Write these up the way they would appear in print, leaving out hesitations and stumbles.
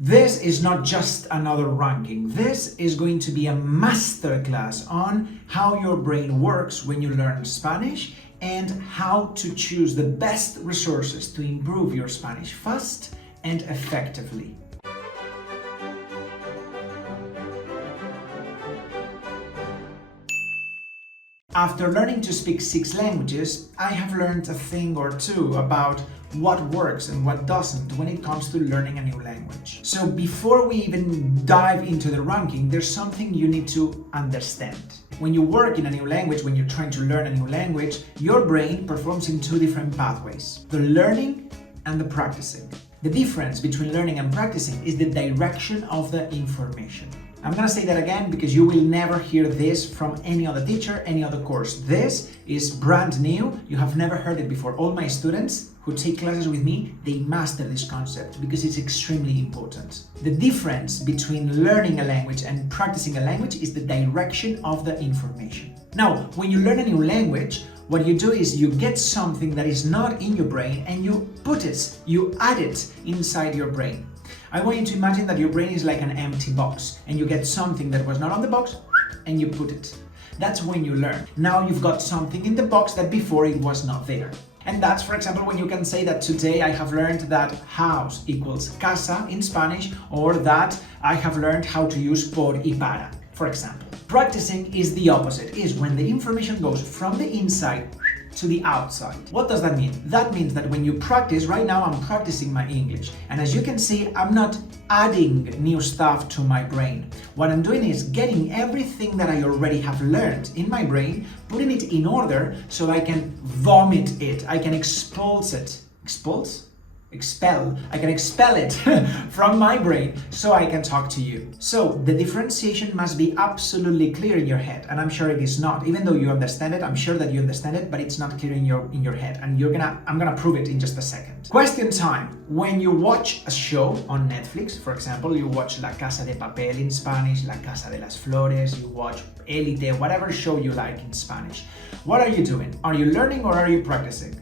This is not just another ranking. This is going to be a masterclass on how your brain works when you learn Spanish and how to choose the best resources to improve your Spanish fast and effectively. After learning to speak 6 languages, I have learned a thing or two about what works and what doesn't when it comes to learning a new language. So before we even dive into the ranking, there's something you need to understand. When you work in a new language, when you're trying to learn a new language, your brain performs in 2 different pathways: the learning and the practicing. The difference between learning and practicing is the direction of the information. I'm gonna say that again because you will never hear this from any other teacher, any other course. This is brand new. You have never heard it before. All my students who take classes with me, they master this concept because it's extremely important. The difference between learning a language and practicing a language is the direction of the information. Now, when you learn a new language, what you do is you get something that is not in your brain and you put it, you add it inside your brain. I want you to imagine that your brain is like an empty box and you get something that was not on the box and you put it. That's when you learn. Now you've got something in the box that before it was not there. And that's, for example, when you can say that today I have learned that house equals casa in Spanish, or that I have learned how to use por y para, for example. Practicing is the opposite, is when the information goes from the inside to the outside. What does that mean? That means that when you practice, right now I'm practicing my English, and as you can see, I'm not adding new stuff to my brain. What I'm doing is getting everything that I already have learned in my brain, putting it in order so I can vomit it, I can expel it from my brain so I can talk to you. So the differentiation must be absolutely clear in your head, and I'm sure it is not. Even though you understand it, I'm sure that you understand it, but it's not clear in your head, and I'm gonna prove it in just a second. Question time. When you watch a show on Netflix, for example, you watch La Casa de Papel in Spanish, La Casa de las Flores, you watch Élite, whatever show you like in Spanish. What are you doing? Are you learning or are you practicing?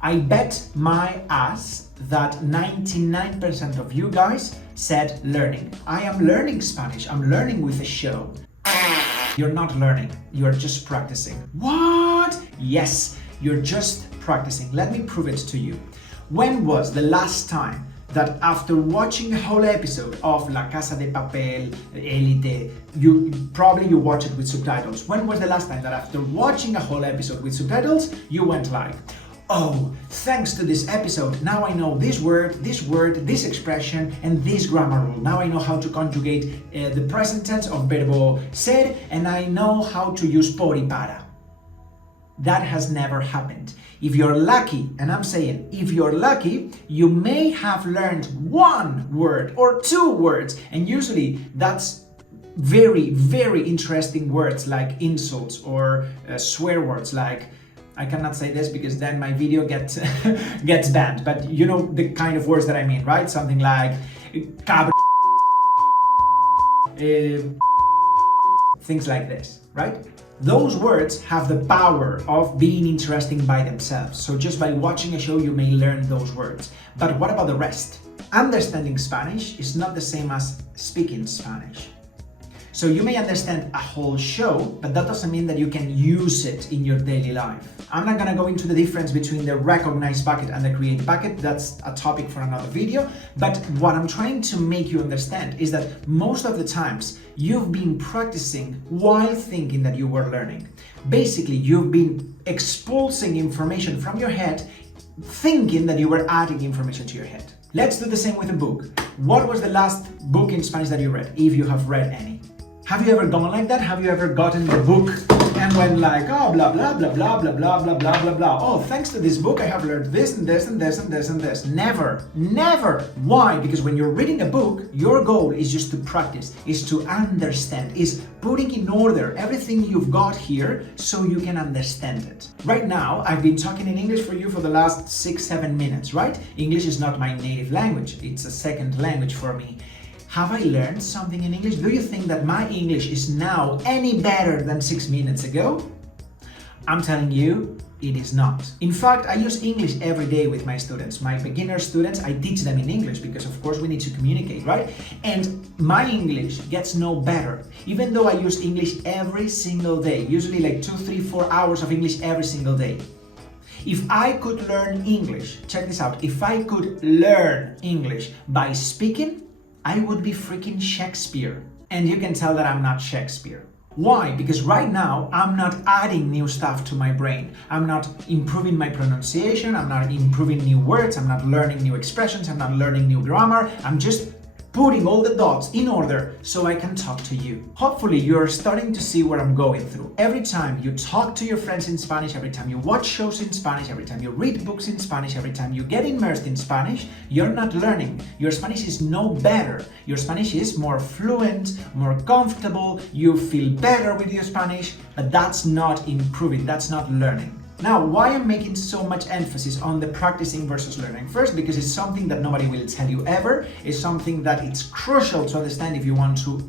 I bet my ass that 99% of you guys said learning. I am learning Spanish. I'm learning with a show. You're not learning. You're just practicing. What? Yes, you're just practicing. Let me prove it to you. When was the last time that after watching a whole episode of La Casa de Papel, Élite, you watch it with subtitles? When was the last time that after watching a whole episode with subtitles, you went like, oh, thanks to this episode, now I know this word, this expression, and this grammar rule. Now I know how to conjugate the present tense of verbo ser, and I know how to use por y para. That has never happened. If you're lucky, and I'm saying if you're lucky, you may have learned 1 word or 2 words, and usually that's very, very interesting words like insults or swear words like, I cannot say this because then my video gets banned, but you know the kind of words that I mean, right? Something like cabr, things like this, right? Those words have the power of being interesting by themselves. So just by watching a show, you may learn those words. But what about the rest? Understanding Spanish is not the same as speaking Spanish. So you may understand a whole show, but that doesn't mean that you can use it in your daily life. I'm not gonna go into the difference between the recognize bucket and the create bucket. That's a topic for another video. But what I'm trying to make you understand is that most of the times you've been practicing while thinking that you were learning. Basically, you've been expulsing information from your head, thinking that you were adding information to your head. Let's do the same with a book. What was the last book in Spanish that you read, if you have read any? Have you ever gone like that? Have you ever gotten the book and went like, oh, blah, blah, blah, blah, blah, blah, blah, blah, blah, blah. Oh, thanks to this book, I have learned this and this and this and this and this. Never, never. Why? Because when you're reading a book, your goal is just to practice, is to understand, is putting in order everything you've got here so you can understand it. Right now, I've been talking in English for you for the last 6-7 minutes, right? English is not my native language. It's a second language for me. Have I learned something in English? Do you think that my English is now any better than 6 minutes ago? I'm telling you, It is not. In fact, I use English every day with my students. My beginner students, I teach them in English because of course we need to communicate, right? And my English gets no better, even though I use English every single day, usually like 2, 3, 4 hours of English every single day. If I could learn English, check this out, if I could learn English by speaking, I would be freaking Shakespeare. And you can tell that I'm not Shakespeare. Why? Because right now, I'm not adding new stuff to my brain. I'm not improving my pronunciation, I'm not improving new words, I'm not learning new expressions, I'm not learning new grammar, I'm just putting all the dots in order so I can talk to you. Hopefully you're starting to see what I'm going through. Every time you talk to your friends in Spanish, every time you watch shows in Spanish, every time you read books in Spanish, every time you get immersed in Spanish, you're not learning. Your Spanish is no better. Your Spanish is more fluent, more comfortable, you feel better with your Spanish, but that's not improving, that's not learning. Now, why I'm making so much emphasis on the practicing versus learning? First, because it's something that nobody will tell you ever. It's something that it's crucial to understand if you want to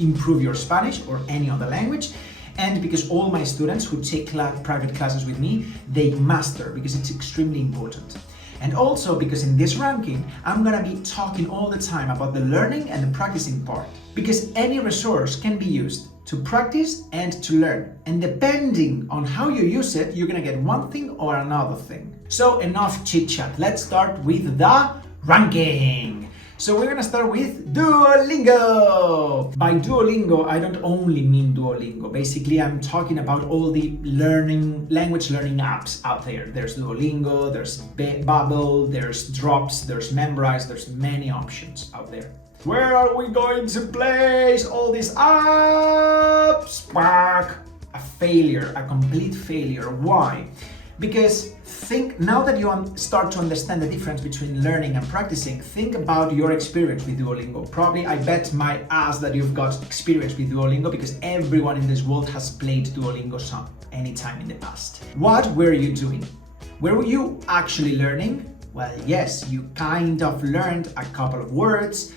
improve your Spanish or any other language. And because all my students who take private classes with me, they master, because it's extremely important. And also because in this ranking, I'm gonna be talking all the time about the learning and the practicing part. Because any resource can be used to practice and to learn. And depending on how you use it, you're gonna get one thing or another thing. So enough chit chat. Let's start with the ranking. So we're gonna start with Duolingo. By Duolingo, I don't only mean Duolingo. Basically, I'm talking about all the language learning apps out there. There's Duolingo, there's Babbel, there's Drops, there's Memrise, there's many options out there. Where are we going to place all these apps? Spark! A failure, a complete failure. Why? Because now that you start to understand the difference between learning and practicing, think about your experience with Duolingo. Probably, I bet my ass that you've got experience with Duolingo because everyone in this world has played Duolingo any time in the past. What were you doing? Were you actually learning? Well, yes, you kind of learned a couple of words,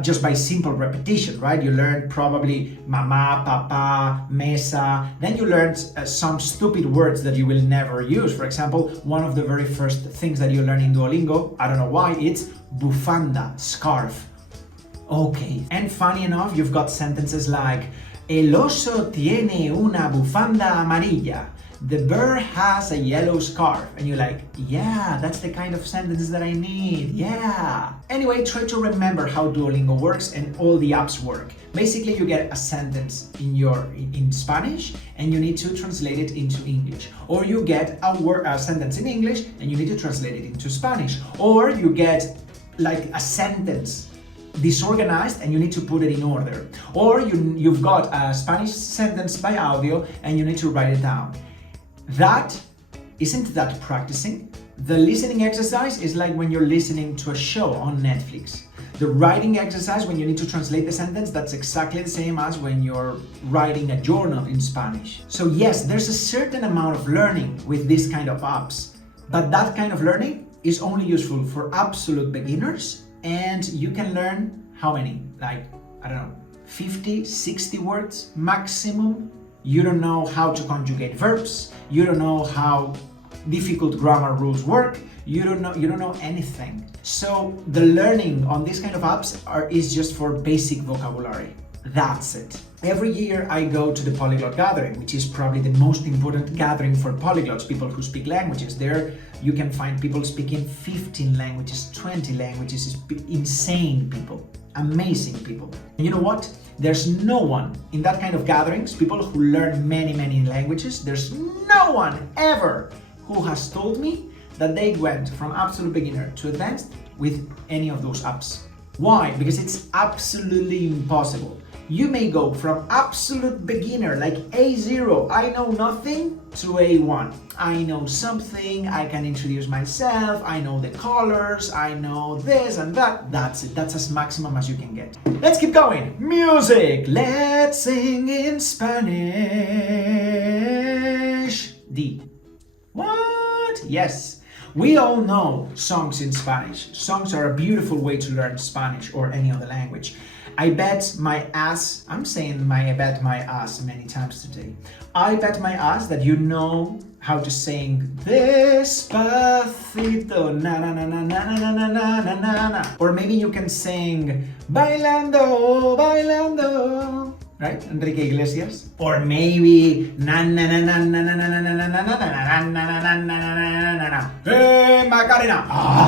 just by simple repetition, right? You learned probably mama, papa, mesa. Then you learned some stupid words that you will never use. For example, one of the very first things that you learn in Duolingo, I don't know why, it's bufanda, scarf. Okay. And funny enough, you've got sentences like El oso tiene una bufanda amarilla. The bird has a yellow scarf. And you're like, yeah, that's the kind of sentence that I need, yeah. Anyway, try to remember how Duolingo works and all the apps work. Basically, you get a sentence in Spanish and you need to translate it into English. Or you get a sentence in English and you need to translate it into Spanish. Or you get like a sentence disorganized and you need to put it in order. Or you've got a Spanish sentence by audio and you need to write it down. Isn't that practicing? The listening exercise is like when you're listening to a show on Netflix. The writing exercise, when you need to translate the sentence, that's exactly the same as when you're writing a journal in Spanish. So yes, there's a certain amount of learning with this kind of apps, but that kind of learning is only useful for absolute beginners, and you can learn how many? Like, I don't know, 50, 60 words maximum. You don't know how to conjugate verbs, you don't know how difficult grammar rules work, you don't know anything. So the learning on these kind of apps is just for basic vocabulary. That's it. Every year I go to the Polyglot Gathering, which is probably the most important gathering for polyglots, people who speak languages. There you can find people speaking 15 languages, 20 languages, insane people, amazing people. And you know what? There's no one in that kind of gatherings, people who learn many, many languages, there's no one ever who has told me that they went from absolute beginner to advanced with any of those apps. Why? Because it's absolutely impossible. You may go from absolute beginner, like A0, I know nothing, to A1. I know something, I can introduce myself, I know the colors, I know this and that. That's it, that's as maximum as you can get. Let's keep going. Music! Let's sing in Spanish. D. What? Yes. We all know songs in Spanish. Songs are a beautiful way to learn Spanish or any other language. I bet my ass, I'm saying I bet my ass many times today. I bet my ass that you know how to sing Despacito, na na na na na na na na na na na. Or maybe you can sing Bailando, Bailando, right? Enrique Iglesias. Or maybe na na na na na na na na na na na na na na na. Hey Macarena.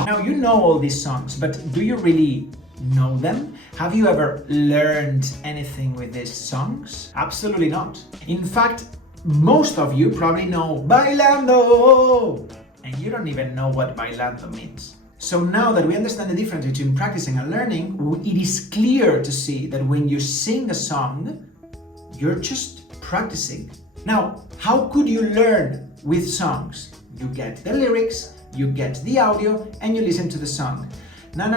Now you know all these songs, but do you really know them? Have you ever learned anything with these songs? Absolutely not. In fact, most of you probably know Bailando, and you don't even know what Bailando means. So now that we understand the difference between practicing and learning, it is clear to see that when you sing a song, you're just practicing. Now, how could you learn with songs? You get the lyrics, you get the audio, and you listen to the song. And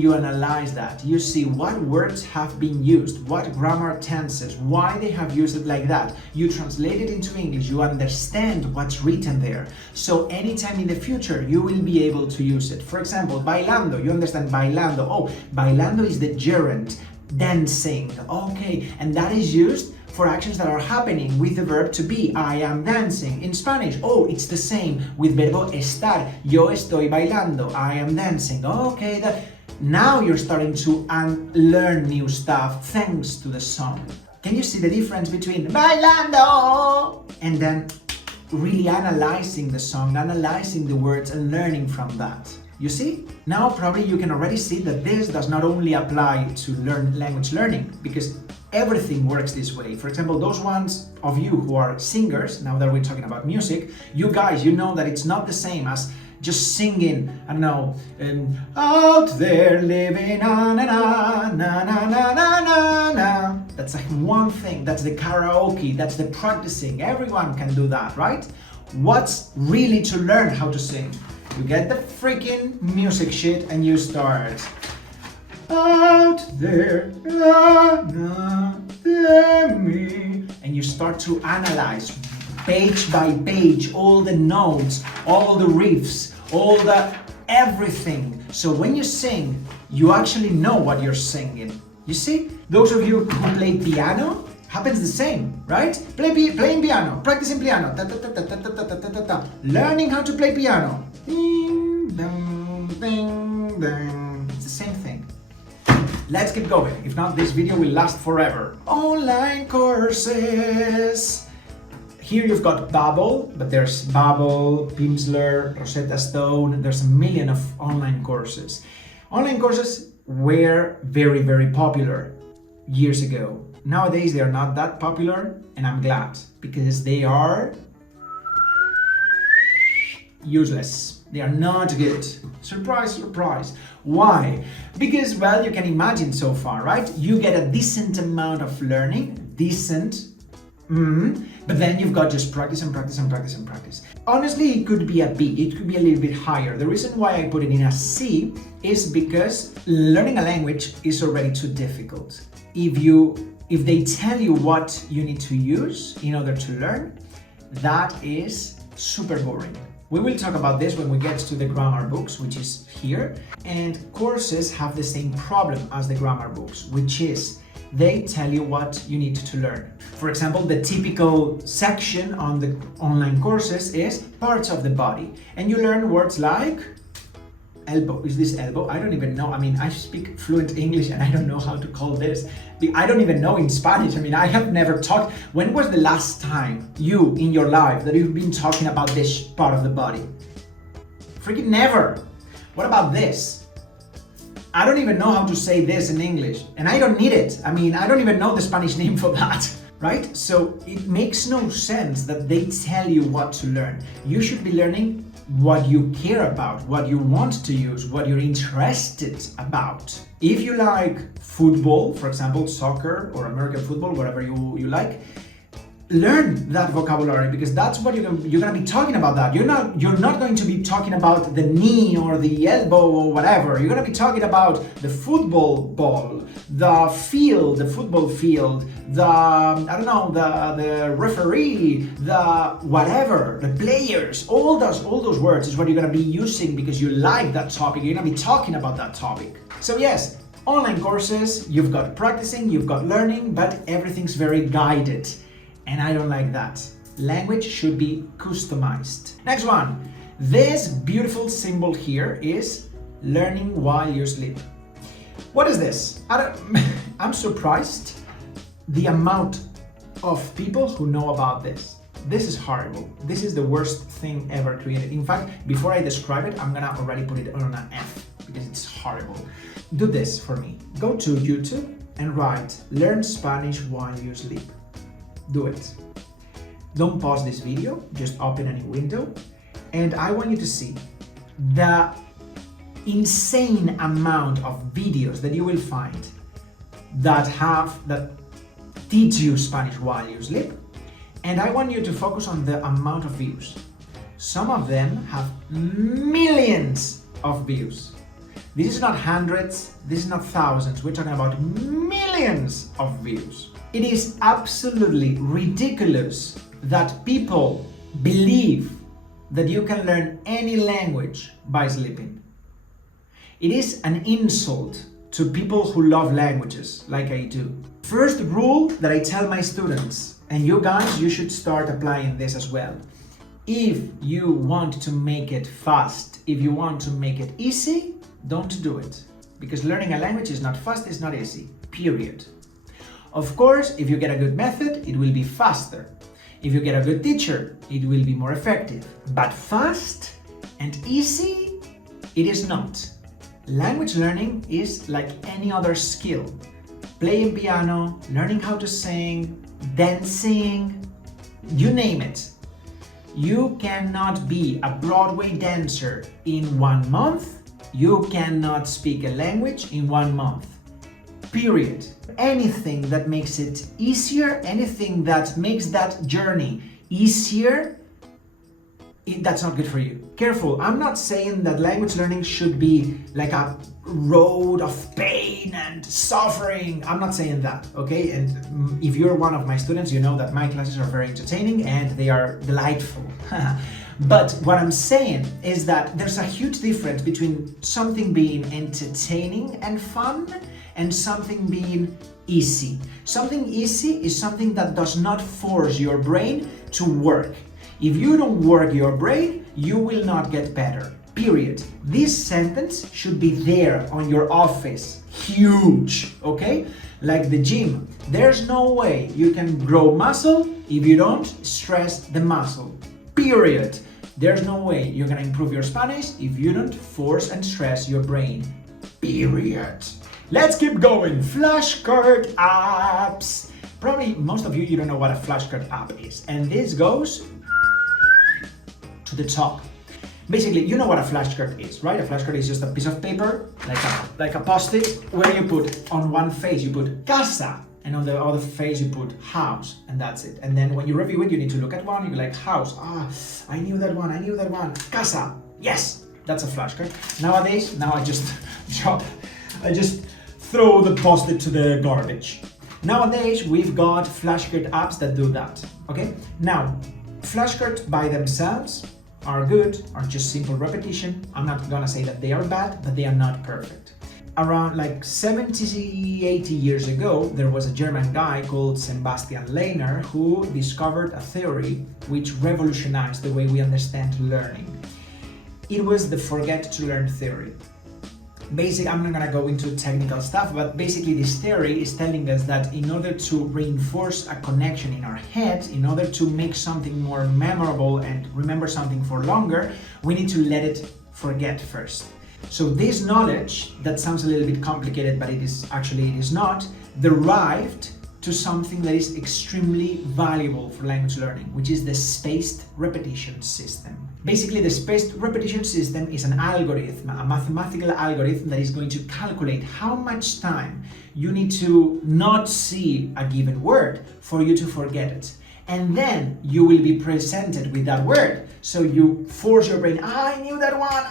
you analyze that. You see what words have been used, what grammar tenses, why they have used it like that. You translate it into English, you understand what's written there. So anytime in the future, you will be able to use it. For example, bailando, you understand bailando. Oh, bailando is the gerund, dancing. Okay, and that is used for actions that are happening with the verb to be. I am dancing. In Spanish, oh, it's the same with verbo estar. Yo estoy bailando. I am dancing. Okay, now you're starting to learn new stuff thanks to the song. Can you see the difference between bailando and then really analyzing the song, analyzing the words and learning from that? You see? Now probably you can already see that this does not only apply to language learning, because everything works this way. For example, those ones of you who are singers, now that we're talking about music, you guys, you know that it's not the same as just singing, I don't know, out there living na na na na na na na na na. That's like one thing, that's the karaoke, that's the practicing. Everyone can do that, right? What's really to learn how to sing? You get the freaking music sheet and you start out there, me, and you start to analyze page by page all the notes, all the riffs, all the everything. So when you sing, you actually know what you're singing. You see, those of you who play piano, happens the same, right? Playing piano, practicing piano, ta, ta, ta, ta, ta, ta, ta, ta, ta, ta. Learning how to play piano. Ding, ding, ding, ding. It's the same thing. Let's keep going. If not, this video will last forever. Online courses. Here you've got Babbel, but there's Babbel, Pimsleur, Rosetta Stone. There's a million of online courses. Online courses were very, very popular years ago. Nowadays, they are not that popular, and I'm glad, because they are useless. They are not good. Surprise, surprise. Why? Because, well, you can imagine so far, right? You get a decent amount of learning, but then you've got just practice and practice and practice and practice. Honestly, it could be a B, it could be a little bit higher. The reason why I put it in a C is because learning a language is already too difficult. If they tell you what you need to use in order to learn, that is super boring. We will talk about this when we get to the grammar books, which is here. And courses have the same problem as the grammar books, which is they tell you what you need to learn. For example, the typical section on the online courses is parts of the body. And you learn words like elbow. Is this elbow? I don't even know. I mean, I speak fluent English and I don't know how to call this. I don't even know in Spanish. I mean, I have never talked. When was the last time you in your life that you've been talking about this part of the body? Freaking never. What about this? I don't even know how to say this in English, and I don't need it. I mean, I don't even know the Spanish name for that, right? So it makes no sense that they tell you what to learn. You should be learning what you care about, what you want to use, what you're interested about. If you like football, for example, soccer or American football, whatever you like, learn that vocabulary, because that's what you're gonna be talking about. That you're not going to be talking about the knee or the elbow or whatever. You're gonna be talking about the football ball, the football field, the referee, the whatever, the players. All those words is what you're gonna be using because you like that topic. You're gonna be talking about that topic. So yes, online courses, you've got practicing, you've got learning, but everything's very guided. And I don't like that. Language should be customized. Next one. This beautiful symbol here is learning while you sleep. What is this? I'm surprised the amount of people who know about this. This is horrible. This is the worst thing ever created. In fact, before I describe it, I'm gonna already put it on an F because it's horrible. Do this for me. Go to YouTube and write "Learn Spanish while you sleep." Do it. Don't pause this video, just open a new window, and I want you to see the insane amount of videos that you will find that teach you Spanish while you sleep, and I want you to focus on the amount of views. Some of them have millions of views. This is not hundreds, this is not thousands, we're talking about millions of views. It is absolutely ridiculous that people believe that you can learn any language by sleeping. It is an insult to people who love languages like I do. First rule that I tell my students, and you guys, you should start applying this as well. If you want to make it fast, if you want to make it easy, don't do it. Because learning a language is not fast, it's not easy, period. Of course, if you get a good method, it will be faster. If you get a good teacher, it will be more effective. But fast and easy, it is not. Language learning is like any other skill. Playing piano, learning how to sing, dancing, you name it. You cannot be a Broadway dancer in 1 month. You cannot speak a language in 1 month. Period. Anything that makes it easier, anything that makes that journey easier, that's not good for you. Careful, I'm not saying that language learning should be like a road of pain and suffering. I'm not saying that, okay? And if you're one of my students, you know that my classes are very entertaining and they are delightful. But what I'm saying is that there's a huge difference between something being entertaining and fun and something being easy. Something easy is something that does not force your brain to work. If you don't work your brain, you will not get better. Period. This sentence should be there on your office. Huge, okay? Like the gym. There's no way you can grow muscle if you don't stress the muscle. Period. There's no way you're gonna improve your Spanish if you don't force and stress your brain. Period. Let's keep going. Flashcard apps. Probably most of you don't know what a flashcard app is. And this goes to the top. Basically, you know what a flashcard is, right? A flashcard is just a piece of paper, like a post-it, where you put on one face, you put casa, and on the other face, you put house, and that's it. And then when you review it, you need to look at one, you're like, house, I knew that one, casa, yes, that's a flashcard. Nowadays, now I just throw the post-it to the garbage. Nowadays, we've got flashcard apps that do that, okay? Now, flashcards by themselves are good, are just simple repetition. I'm not gonna say that they are bad, but they are not perfect. Around like 70, 80 years ago, there was a German guy called Sebastian Lehner who discovered a theory which revolutionized the way we understand learning. It was the forget to learn theory. Basically, I'm not gonna go into technical stuff, but basically this theory is telling us that in order to reinforce a connection in our head, in order to make something more memorable and remember something for longer, we need to let it forget first. So this knowledge, that sounds a little bit complicated, but it is not, derived to something that is extremely valuable for language learning, which is the spaced repetition system. Basically, the spaced repetition system is an algorithm, a mathematical algorithm that is going to calculate how much time you need to not see a given word for you to forget it. And then you will be presented with that word. So you force your brain, I knew that one,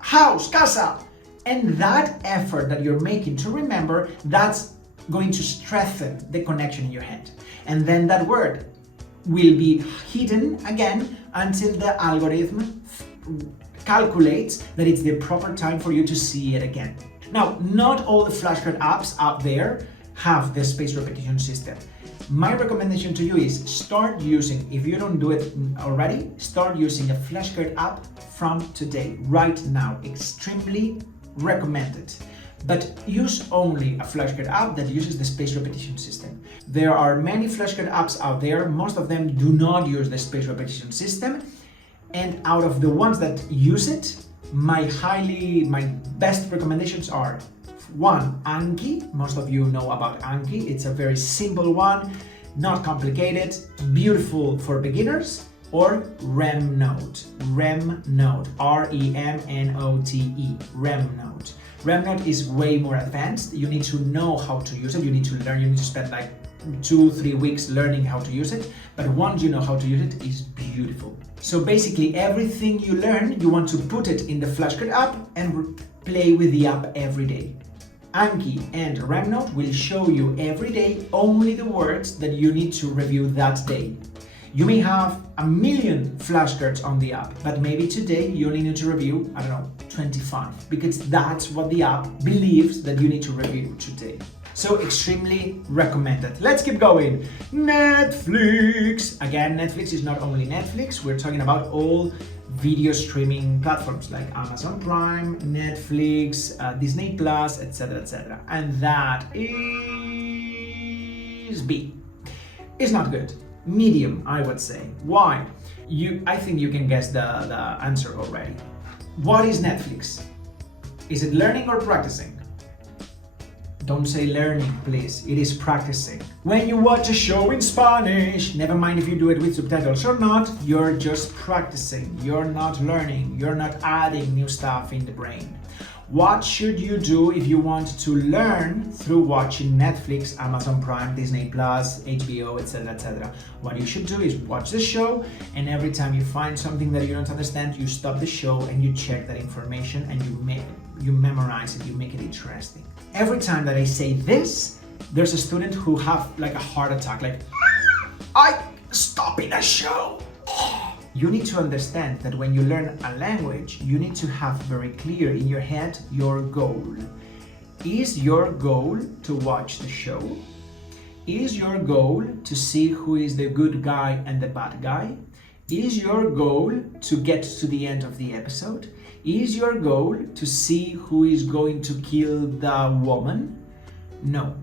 house, casa. And that effort that you're making to remember, that's going to strengthen the connection in your head. And then that word will be hidden again until the algorithm calculates that it's the proper time for you to see it again. Now, not all the flashcard apps out there have the spaced repetition system. My recommendation to you is start using, if you don't do it already, start using a flashcard app from today, right now. Extremely recommended. But use only a flashcard app that uses the spaced repetition system. There are many flashcard apps out there. Most of them do not use the spaced repetition system. And out of the ones that use it, my best recommendations are: one, Anki. Most of you know about Anki. It's a very simple one, not complicated, beautiful for beginners. Or RemNote, R-E-M-N-O-T-E, RemNote. RemNote is way more advanced. You need to know how to use it. You need to learn. You need to spend like 2-3 weeks learning how to use it. But once you know how to use it, it's beautiful. So basically, everything you learn, you want to put it in the flashcard app and play with the app every day. Anki and RemNote will show you every day only the words that you need to review that day. You may have 1,000,000 flashcards on the app, but maybe today you only need to review, 25, because that's what the app believes that you need to review today. So extremely recommended. Let's keep going. Netflix. Again, Netflix is not only Netflix, we're talking about all video streaming platforms like Amazon Prime, Netflix, Disney Plus, etc., etc. And that is B. It's not good. Medium, I would say. Why? I think you can guess the answer already. What is Netflix? Is it learning or practicing? Don't say learning, please. It is practicing. When you watch a show in Spanish, never mind if you do it with subtitles or not, you're just practicing. You're not learning. You're not adding new stuff in the brain. What should you do if you want to learn through watching Netflix, Amazon Prime, Disney Plus, HBO, etc., etc.? What you should do is watch the show, and every time you find something that you don't understand, you stop the show and you check that information and you memorize it, you make it interesting. Every time that I say this, there's a student who have like a heart attack, like, I stopping a show. You need to understand that when you learn a language, you need to have very clear in your head your goal. Is your goal to watch the show? Is your goal to see who is the good guy and the bad guy? Is your goal to get to the end of the episode? Is your goal to see who is going to kill the woman? No.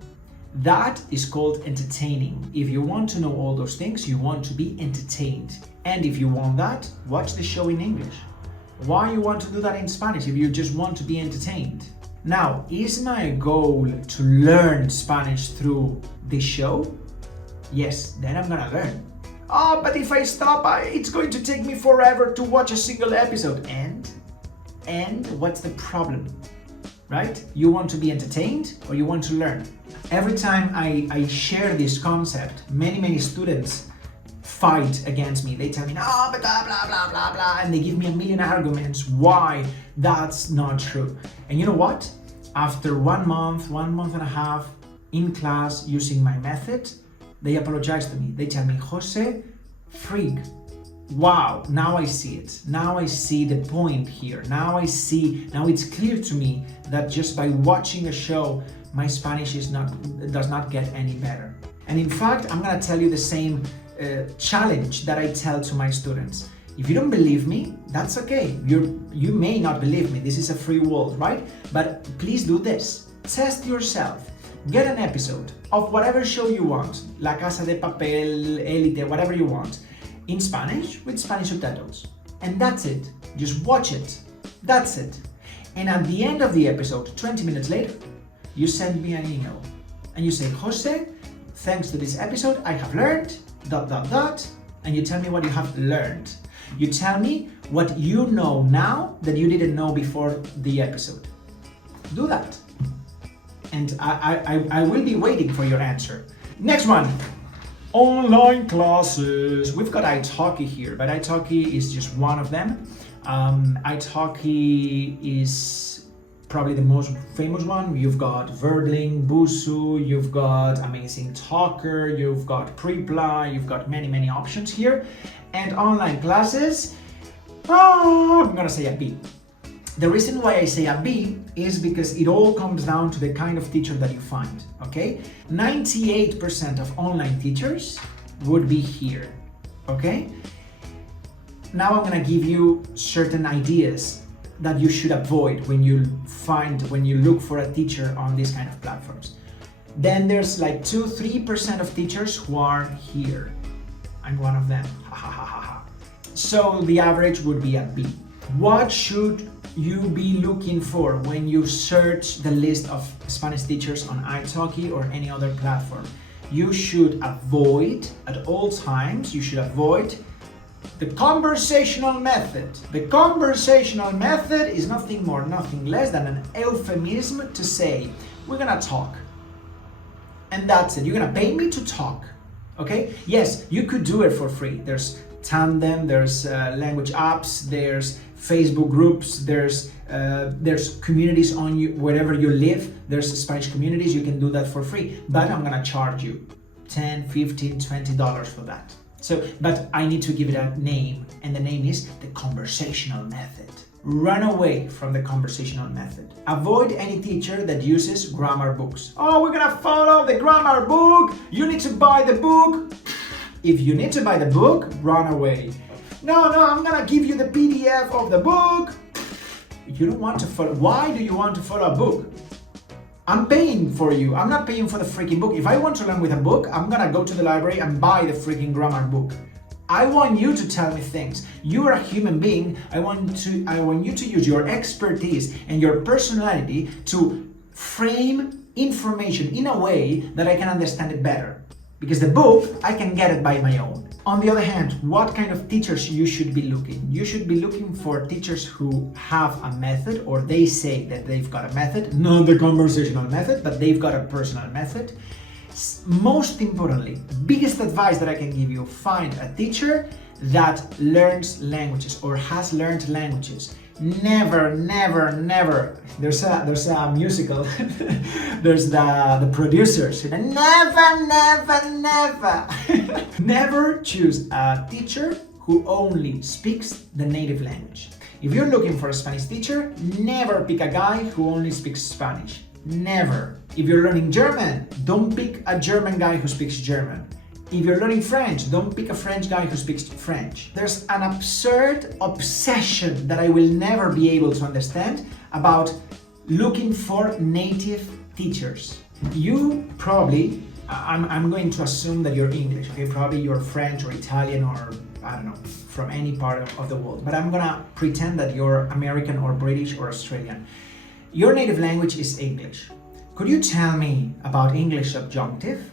That is called entertaining. If you want to know all those things, you want to be entertained. And if you want that, watch the show in English. Why you want to do that in Spanish if you just want to be entertained? Now, is my goal to learn Spanish through this show? Yes, then I'm gonna learn. Oh, but if I stop, it's going to take me forever to watch a single episode. And what's the problem? Right? You want to be entertained or you want to learn? Every time I share this concept, many students fight against me. They tell me, no, but blah, blah, blah, blah, blah, and they give me 1,000,000 arguments why that's not true. And you know what? After 1 month, 1.5 months in class using my method, they apologize to me. They tell me, Jose, freak. Wow, now I see it. Now I see the point here. Now it's clear to me that just by watching a show, my Spanish does not get any better. And in fact, I'm gonna tell you the same challenge that I tell to my students. If you don't believe me, that's okay. You may not believe me. This is a free world, right? But please do this. Test yourself. Get an episode of whatever show you want. La Casa de Papel, Élite, whatever you want. In Spanish with Spanish subtitles. And that's it. Just watch it. That's it. And at the end of the episode, 20 minutes later, you send me an email. And you say, Jose, thanks to this episode, I have learned ... And you tell me what you have learned. You tell me what you know now that you didn't know before the episode. Do that. And I will be waiting for your answer. Next one. Online classes. We've got italki here, but italki is just one of them. Italki is probably the most famous one. You've got Verbling, Busuu, you've got Amazing Talker, you've got Preply, you've got many options here. And online classes, I'm gonna say a B. The reason why I say a B is because it all comes down to the kind of teacher that you find, okay? 98% of online teachers would be here, okay? Now I'm gonna give you certain ideas that you should avoid when you look for a teacher on these kind of platforms. Then there's like 2-3% of teachers who aren't here. I'm one of them, So the average would be a B. What should you be looking for when you search the list of Spanish teachers on italki or any other platform? You should avoid, at all times, the conversational method. The conversational method is nothing more, nothing less than an euphemism to say, we're gonna talk. And that's it, you're gonna pay me to talk, okay? Yes, you could do it for free. There's Tandem, there's language apps, there's Facebook groups, there's communities on you wherever you live. There's Spanish communities, you can do that for free, but I'm gonna charge you $10, $15, $20 for that. But I need to give it a name, and the name is the conversational method. Run away from the conversational method. Avoid any teacher that uses grammar books. Oh, we're gonna follow the grammar book. You need to buy the book. If you need to buy the book, run away. No, I'm gonna give you the PDF of the book. You don't want to follow. Why do you want to follow a book? I'm paying for you. I'm not paying for the freaking book. If I want to learn with a book, I'm gonna go to the library and buy the freaking grammar book. I want you to tell me things. You are a human being. I want you to use your expertise and your personality to frame information in a way that I can understand it better. Because the book, I can get it by my own. On the other hand, what kind of teachers you should be looking? You should be looking for teachers who have a method, or they say that they've got a method, not the conversational method, but they've got a personal method. Most importantly, biggest advice that I can give you, find a teacher that learns languages or has learned languages. Never. There's a musical. There's the producers. Never. Never choose a teacher who only speaks the native language. If you're looking for a Spanish teacher, never pick a guy who only speaks Spanish. Never. If you're learning German, don't pick a German guy who speaks German. If you're learning French, don't pick a French guy who speaks French. There's an absurd obsession that I will never be able to understand about looking for native teachers. You probably, I'm going to assume that you're English, okay? Probably you're French or Italian or, I don't know, from any part of the world. But I'm gonna pretend that you're American or British or Australian. Your native language is English. Could you tell me about English subjunctive?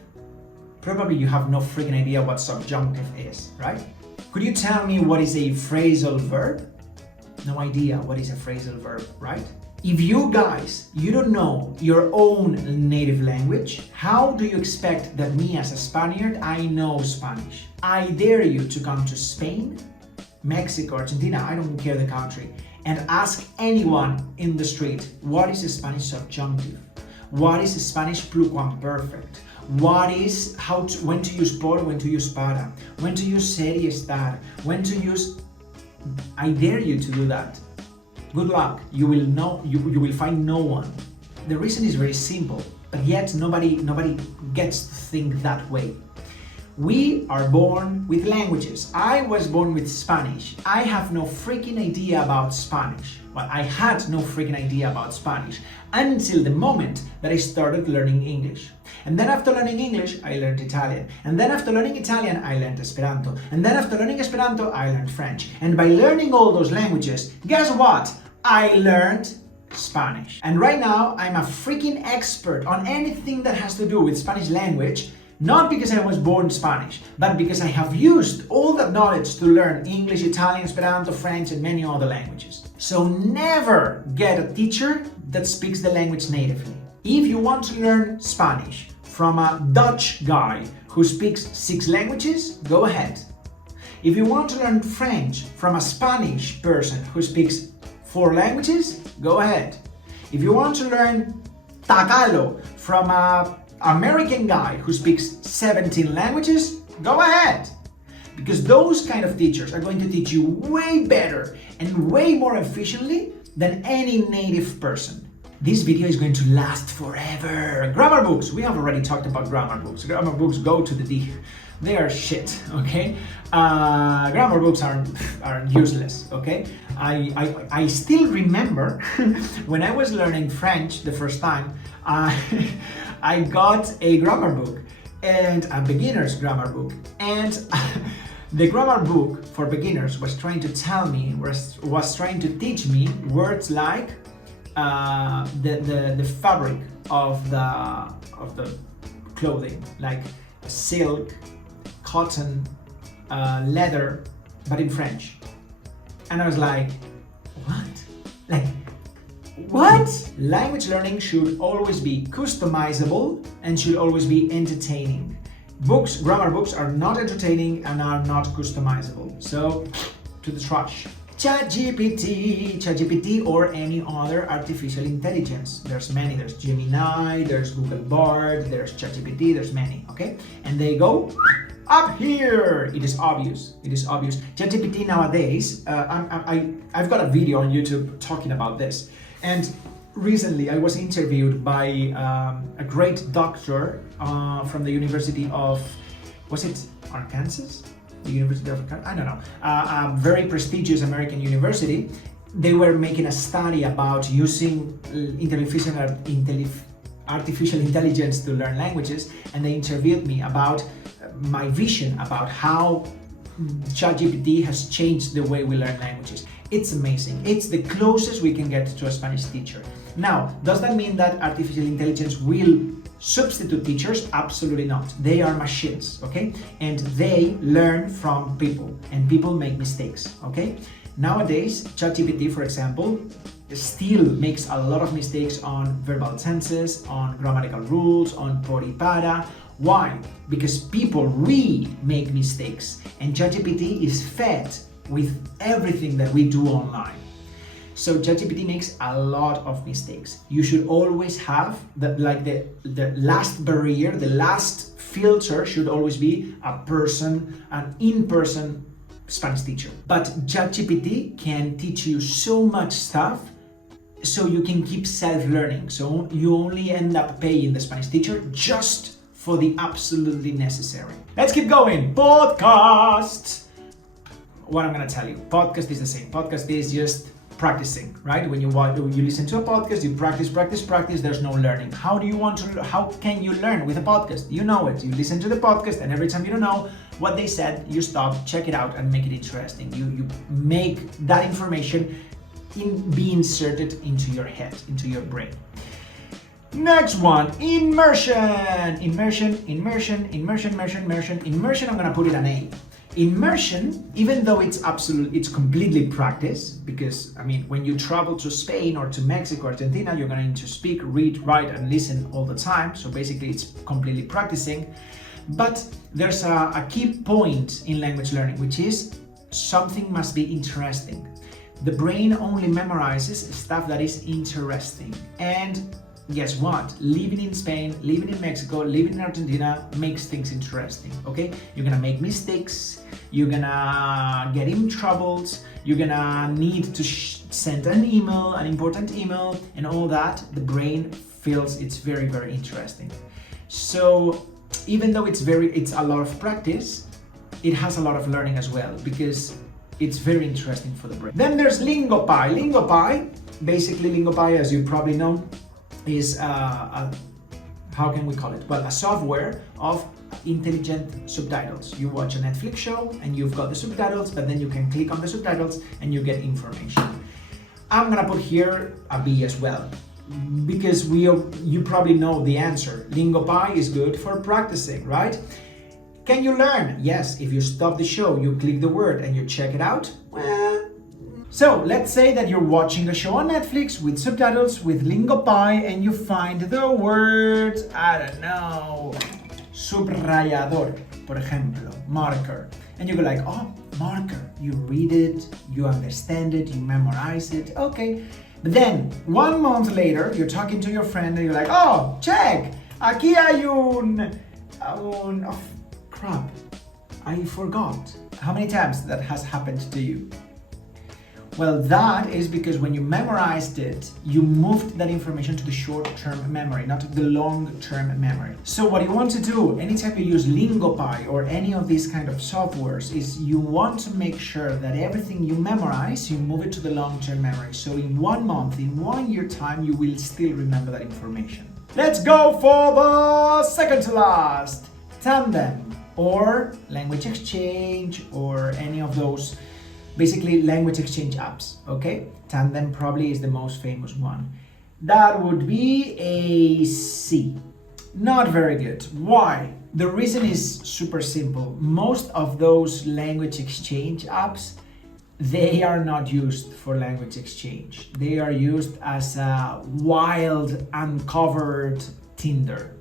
Probably you have no freaking idea what subjunctive is, right? Could you tell me what is a phrasal verb? No idea what is a phrasal verb, right? If you guys, you don't know your own native language, how do you expect that me as a Spaniard, I know Spanish? I dare you to come to Spain, Mexico, Argentina, I don't care the country, and ask anyone in the street, what is a Spanish subjunctive? What is a Spanish pluquamperfect? What is, when to use por, when to use para, when to use ser y estar, when to use, I dare you to do that. Good luck, you will find no one. The reason is very simple, but yet nobody gets to think that way. We are born with languages. I was born with Spanish. I have no freaking idea about Spanish. Well, I had no freaking idea about Spanish until the moment that I started learning English. And then after learning English, I learned Italian. And then after learning Italian, I learned Esperanto. And then after learning Esperanto, I learned French. And by learning all those languages, guess what? I learned Spanish. And right now, I'm a freaking expert on anything that has to do with Spanish language, not because I was born Spanish, but because I have used all that knowledge to learn English, Italian, Esperanto, French, and many other languages. So never get a teacher that speaks the language natively. If you want to learn Spanish from a Dutch guy who speaks 6 languages, go ahead. If you want to learn French from a Spanish person who speaks 4 languages, go ahead. If you want to learn Tagalog from an American guy who speaks 17 languages, go ahead. Because those kind of teachers are going to teach you way better and way more efficiently than any native person. This video is going to last forever. Grammar books. We have already talked about grammar books. Grammar books go to the D. They are shit, okay? Grammar books are useless, okay? I still remember when I was learning French the first time, I got a grammar book and a beginner's grammar book. And the grammar book for beginners was trying to tell me, was trying to teach me words like the fabric of the clothing, like silk, cotton, leather, but in French. And I was like, what? What? Language learning should always be customizable and should always be entertaining. Books, grammar books are not entertaining and are not customizable. So, to the trash. ChatGPT or any other artificial intelligence. There's many. There's Gemini, there's Google Bard, there's ChatGPT, there's many, okay? And they go up here. It is obvious. It is obvious. ChatGPT nowadays, I've got a video on YouTube talking about this. And recently I was interviewed by a great doctor from the University of, was it Arkansas? The University of Arkansas? I don't know. A very prestigious American university. They were making a study about using artificial intelligence to learn languages, and they interviewed me about my vision about how ChatGPT has changed the way we learn languages. It's amazing. It's the closest we can get to a Spanish teacher. Now, does that mean that artificial intelligence will substitute teachers? Absolutely not. They are machines, okay? And they learn from people, and people make mistakes, okay? Nowadays, ChatGPT, for example, still makes a lot of mistakes on verbal tenses, on grammatical rules, on por y para. Why? Because people make mistakes, and ChatGPT is fed with everything that we do online. So ChatGPT makes a lot of mistakes. You should always have the last barrier, the last filter should always be an in-person Spanish teacher. But ChatGPT can teach you so much stuff so you can keep self-learning. So you only end up paying the Spanish teacher just for the absolutely necessary. Let's keep going. Podcast. What I'm gonna tell you, podcast is the same. Podcast is just practicing, right? When you listen to a podcast, you practice, there's no learning. How can you learn with a podcast? You know it. You listen to the podcast, and every time you don't know what they said, you stop, check it out, and make it interesting. You make that information be inserted into your head, into your brain. Next one, immersion. Immersion, I'm gonna put it an A. Immersion, even though it's completely practice, because when you travel to Spain or to Mexico, Argentina, you're going to speak, read, write, and listen all the time. So basically it's completely practicing. But there's a key point in language learning, which is something must be interesting. The brain only memorizes stuff that is interesting. And guess what? Living in Spain, living in Mexico, living in Argentina makes things interesting, okay? You're gonna make mistakes, you're gonna get in troubles, you're gonna need to send an email, an important email, and all that. The brain feels it's very, very interesting. So even though it's a lot of practice, it has a lot of learning as well, because it's very interesting for the brain. Then there's LingoPie. LingoPie, as you probably know, is how can we call it? Well, a software of intelligent subtitles. You watch a Netflix show and you've got the subtitles, but then you can click on the subtitles and you get information. I'm gonna put here a B as well, because you probably know the answer. LingoPie is good for practicing, right? Can you learn? Yes, if you stop the show, you click the word and you check it out, well, So let's say that you're watching a show on Netflix with subtitles with Lingopie and you find the word, I don't know, subrayador, por ejemplo, marker. And you go like, oh, marker. You read it, you understand it, you memorize it, okay. But then 1 month later, you're talking to your friend and you're like, oh, check, aquí hay oh, crap, I forgot. How many times that has happened to you? Well, that is because when you memorized it, you moved that information to the short-term memory, not to the long-term memory. So what you want to do anytime you use Lingopie or any of these kind of softwares is you want to make sure that everything you memorize, you move it to the long-term memory. So in 1 month, in 1 year time, you will still remember that information. Let's go for the second to last, Tandem, or language exchange, or any of those basically language exchange apps, okay? Tandem probably is the most famous one. That would be a C. Not very good. Why? The reason is super simple. Most of those language exchange apps, they are not used for language exchange. They are used as a wild, uncovered Tinder.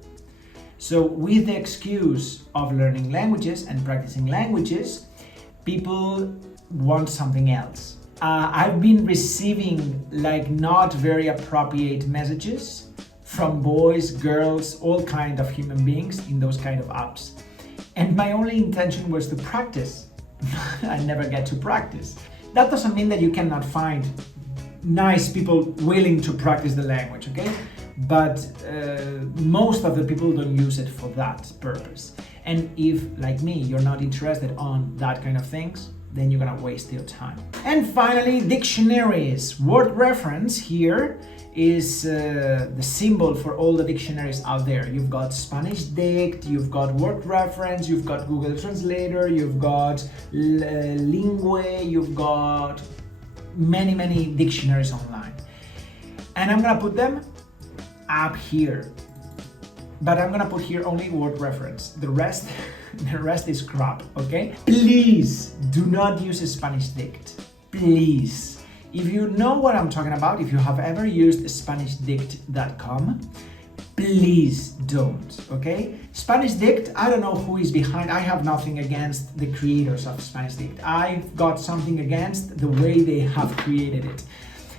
So with the excuse of learning languages and practicing languages, people want something else. I've been receiving like not very appropriate messages from boys, girls, all kind of human beings in those kind of apps. And my only intention was to practice. I never get to practice. That doesn't mean that you cannot find nice people willing to practice the language, okay? But most of the people don't use it for that purpose. And if, like me, you're not interested on that kind of things, then you're gonna waste your time. And finally, dictionaries. Word reference here is the symbol for all the dictionaries out there. You've got Spanish Dict, you've got Word Reference, you've got Google Translator, you've got Lingua, you've got many dictionaries online. And I'm gonna put them up here. But I'm gonna put here only Word Reference. The rest is crap, okay? Please do not use a Spanish Dict. Please. If you know what I'm talking about, if you have ever used SpanishDict.com, please don't, okay? Spanish Dict, I don't know who is behind. I have nothing against the creators of Spanish Dict. I've got something against the way they have created it.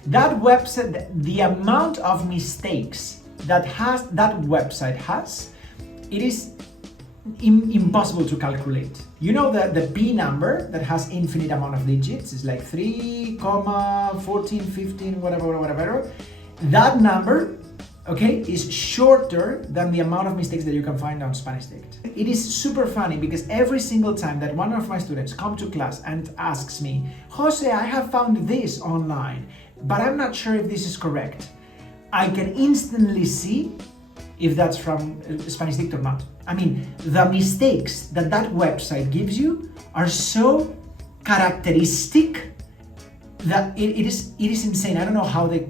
That website, the amount of mistakes that website has, it is impossible to calculate. You know that the P number that has infinite amount of digits is like 3, 14, 15, whatever. That number, okay, is shorter than the amount of mistakes that you can find on Spanish Dict. It is super funny because every single time that one of my students come to class and asks me, Jose, I have found this online, but I'm not sure if this is correct, I can instantly see if that's from Spanish Dict or not. I mean, the mistakes that website gives you are so characteristic that it is insane. I don't know how they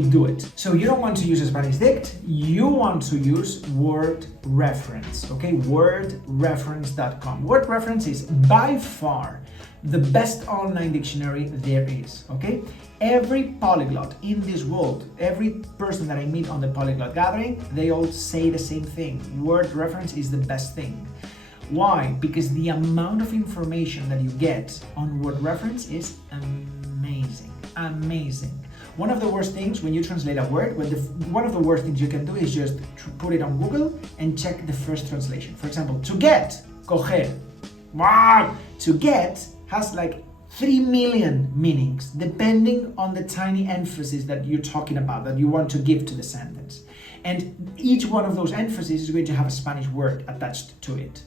do it. So you don't want to use a Spanish Dict, you want to use Word Reference, okay? Wordreference.com. Word Reference is by far the best online dictionary there is, okay? Every polyglot in this world, every person that I meet on the polyglot gathering, they all say the same thing. Word Reference is the best thing. Why? Because the amount of information that you get on Word Reference is amazing. One of the worst things when you translate a word, one of the worst things you can do is just put it on Google and check the first translation. For example, to get, coger. Wow! To get has like 3 million meanings depending on the tiny emphasis that you're talking about, that you want to give to the sentence. And each one of those emphases is going to have a Spanish word attached to it.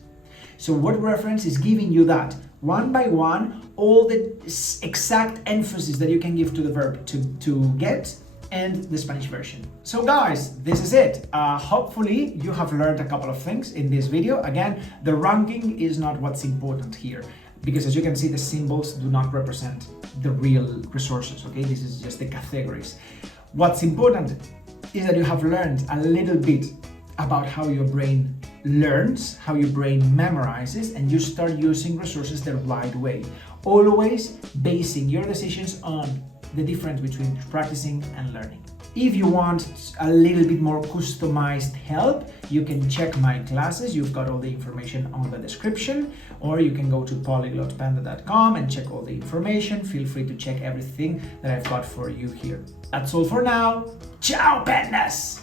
So Word Reference is giving you that one by one, all the exact emphasis that you can give to the verb to get and the Spanish version. So guys, this is it. Hopefully you have learned a couple of things in this video. Again, the ranking is not what's important here, because as you can see, the symbols do not represent the real resources, okay? This is just the categories. What's important is that you have learned a little bit about how your brain learns, how your brain memorizes, and you start using resources the right way. always basing your decisions on the difference between practicing and learning. If you want a little bit more customized help, you can check my classes. You've got all the information on the description, or you can go to polyglotpanda.com and check all the information. Feel free to check everything that I've got for you here. That's all for now. Ciao, pandas!